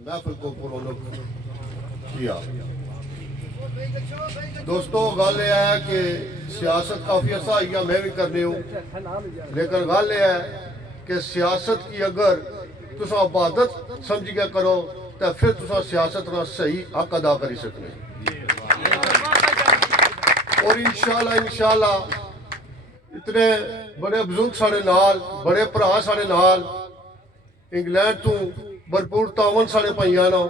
महफिल को पुरोनक किया। दोस्तों गल यह है कि सियासत काफ़ी अर्सा आई मैं भी करनी हूँ, लेकिन गल यह है कि सियासत की अगर तुम इबादत समझ के करो तो फिर तुम सियासत ना सही हक अदा करी सकने। और इंशाल्लाह इतने बड़े बुजुर्ग साढ़े नाल, बड़े भरा साढ़े नाल, इंग्लैंड तो भरपूर तावन साढ़े पाइया ना।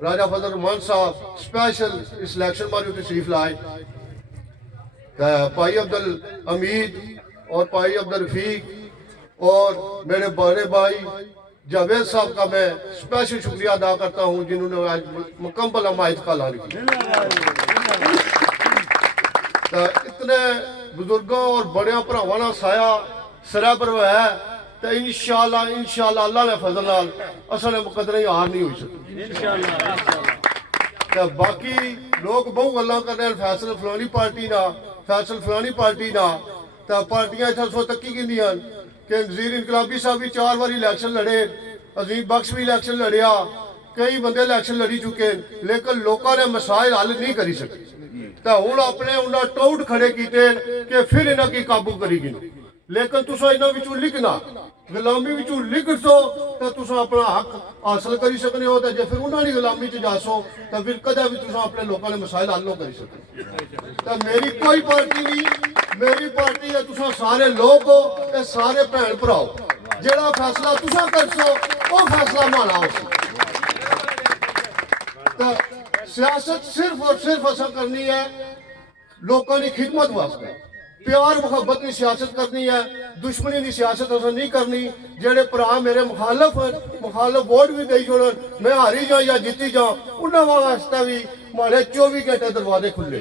राजा फजल रहमान साहब स्पेशल इस इलेक्शन मारी तशरीफ लाए। भाई अब्दुल हमीद और भाई अब्दुल रफीक और मेरे बड़े भाई जावेद साहब का मैं स्पेशल शुक्रिया अदा करता हूँ, जिन्होंने आज मुकम्मल हमायत का ऐलान किया। इतने बुजुर्गों और बड़े भरावां का साया सिरा पर है तो इंशाल्लाह अल्लाह ने फजल नाल असल मुकदरे हार नहीं हुई सकती। बाकी लोग बहु गल्लां करने फैसल फलानी पार्टी ना, फैसल फलानी पार्टी ना, तो पार्टियां इतना सो तकी गिंदियां कि नज़ीर इनकलाबी साहब भी 4 बार इलैक्शन लड़े, अजीम बख्श भी इलैक्शन लड़िया, कई बंदे इलैक्शन लड़ी चुके, लेकिन लोगों ने मसाइल हल नहीं करी सके। तो हूँ अपने उन्हें टाउट खड़े किए कि फिर इन्हों की काबू करेगी। लेकिन तुम इन्हों लिखना गुलामी लिख सो तो तुम अपना हक हासिल कर सकते हो। तो जो फिर उन्होंने गुलामी च जासो तो फिर कदा भी तुम अपने लोगों ने मसाइल हल नहीं कर सकते। तो मेरी कोई पार्टी नहीं, मेरी पार्टी है तुम सारे लोग हो, ये सारे भैन भराओ, जेड़ा फैसला तुम कर सो वो फैसला माना हो। तो सियासत सिर्फ और सिर्फ असा करनी है लोगों की खिदमत वास्ते, प्यार मुहब्बत की सियासत करनी है, दुश्मनी की सियासत असा नहीं करनी। जेड़े भरा मेरे मुखालफ वोट भी दे छोड़, मैं हारी जाऊँ या जीती जाऊँ, उन्होंने वास्ते भी मारे 24 घंटे दरवाजे खुले।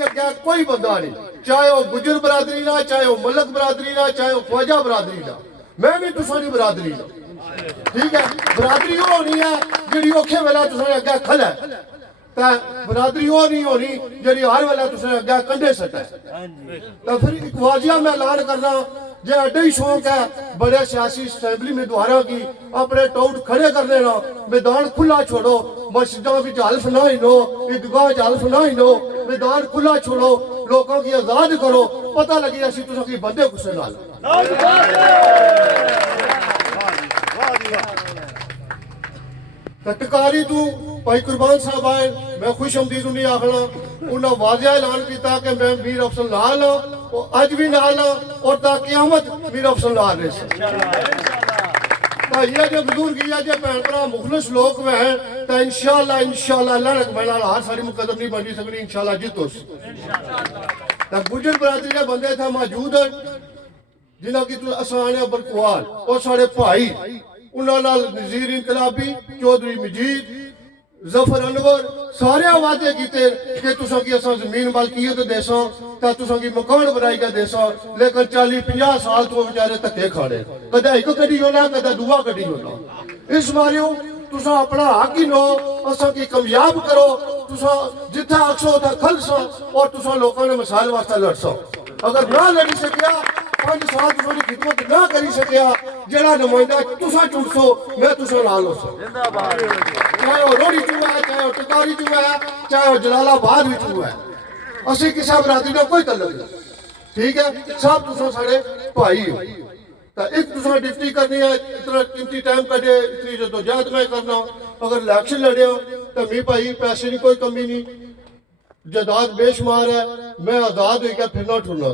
अगे कोई बंदा नहीं, चाहे वह गुजर बरादरी ना, चाहे वह मलक बरादरी ना, चाहे वह ख्वाजा बरादरी ना, मैं भी तुसानी बरादरी ना। ठीक है, बरादरी वो होनी है जी औखे वेले तुसें अगे खल है, बरादरी वो नहीं होनी जी हर वेले तुसें अगे कंधे सट है। तो फिर एक वाजिया मैं ऐलान करना, जे अड्डे ही शौक है बड़े सियासी असैम्बली में द्वारा की अपने टाउट खड़े कर देना, मैदान खुला छोड़ो, मस्जिदों में हल्फ ना ही लो, ईदगाह हल्फ ना ही लो, मैदान खुला छोड़ो, लोगों की आजाद करो, पता लगी असी तुम की बंदे गुस्से नाल। टकारी तू भाई कुर्बान साहब आए, मैं खुश आमदीद नहीं आखना, उन्हें वाजिया ऐलान किया कि मैं मीर अफसल नाल हाँ, अज भी नाल हाँ और ता क़यामत मीर अफसल नाल रहे। भाइया जो बुजुर्ग जो भैन भरा मुखलिस लोग में हैं तो इंशाल्लाह अल्लाह ने मेरे हर सारी मुकदर नहीं बनी सकनी, इंशाल्लाह जीतो। गुजर बरादरी के बंदे थे मौजूद जिन्हों की आसान बरकवाल और साढ़े भाई, उन्होंने नज़ीर इनकलाबी, चौधरी मजीद, जफर अनवर सारे वादे किए कि तुसां की असां जमीन मलकीयत देसा तो तुसां की मकान बनाई के देसा, लेकिन 40-50 साल तो बेचारे धक्के खाने, कदा एक कड़ी होना कदा दूआ कड़ी होना। इस मारियो तुसां अपना हक ही लो, असां की कामयाब करो, तुसां जिथे आखसो उथे खलसो और तुसां लोगों ने मसाइल वास्ते लड़सो। अगर ना लड़ी सकिया 5 साल तुसां खिदमत ना करी सकिया, जेड़ा नुमाइंदा तुसां चुनसो मैं तुसां नाल होसो, चाहे वह रोड़ी चूहा है, चाहे वह टिकारी चूहा है, चाहे वह जलालाबाद भी चूहा है, असी किसी बरादरी का कोई तल्लुक नहीं। ठीक है, सब तुसां साढ़े भाई हो। तो एक तुसां डिप्टी करनी है, इतना कीमती टाइम कटे, इतनी जदोजहद मैं करना, अगर इलैक्शन लड़िया तो मी भाई पैसे की कोई कमी नहीं, जायदाद बेशुमार है, मैं आजाद होकर फिरना ठुरना।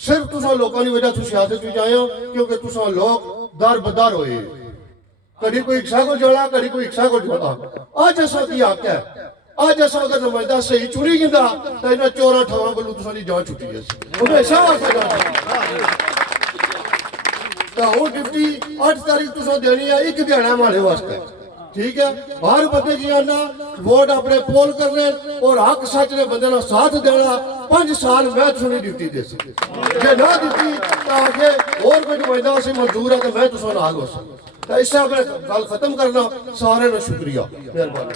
सिर्फ तुसां लोगों की वजह से सियासत में आए हो, क्योंकि तुसां लोग दर बदर होए, कभी कोई इक्सा को जोड़ा, कभी कोई इक्सा को जोड़ा। आज ऐसा की हक है, आज ऐसा अगर नुमाइंदा सही चुनी गिंदा तो इन्हें 14-18 को तुसां जान छुट्टी है, हमेशा तो डिप्टी 8 तारीख तुसां देनी है, एक दिहाड़ा मारे वास्ते। ठीक है, हर बंदे की आना वोट अपने पोल करने और हक सच ने बंदे का साथ देना। 5 साल मैं तुझे ड्यूटी दे सकती, जे ना दी तो आगे और कोई नुमाइंदा से मंजूर है तो मैं तुझे नाल हो सकता। तो इससे मैं गल खत्म करना, सारे शुक्रिया, मेहरबानी।